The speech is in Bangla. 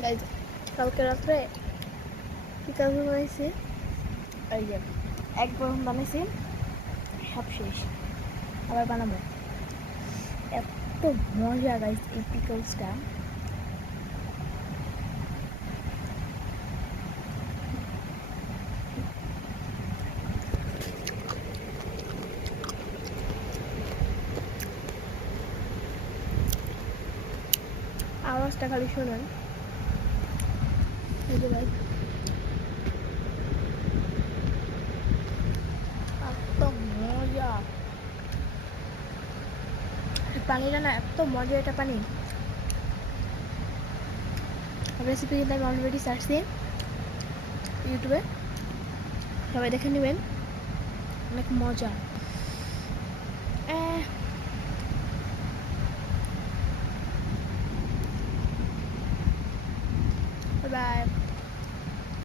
গাইজ কালকে রাত্রে পিকাজু বানাইছি, এই যে এক গরম বানাইছি, সব শেষ, আবার বানাবো। এত মজা গাইজ এই পিকলসটা। আওয়াজটা খালি শুনুন, এই যে গাইজ এত মজা। পানিটা না এত মজা, এটা পানি রেসিপি কিন্তু আমি অলরেডি সার্চছি ইউটিউবে, সবাই দেখে নেবেন, অনেক মজা। বাই।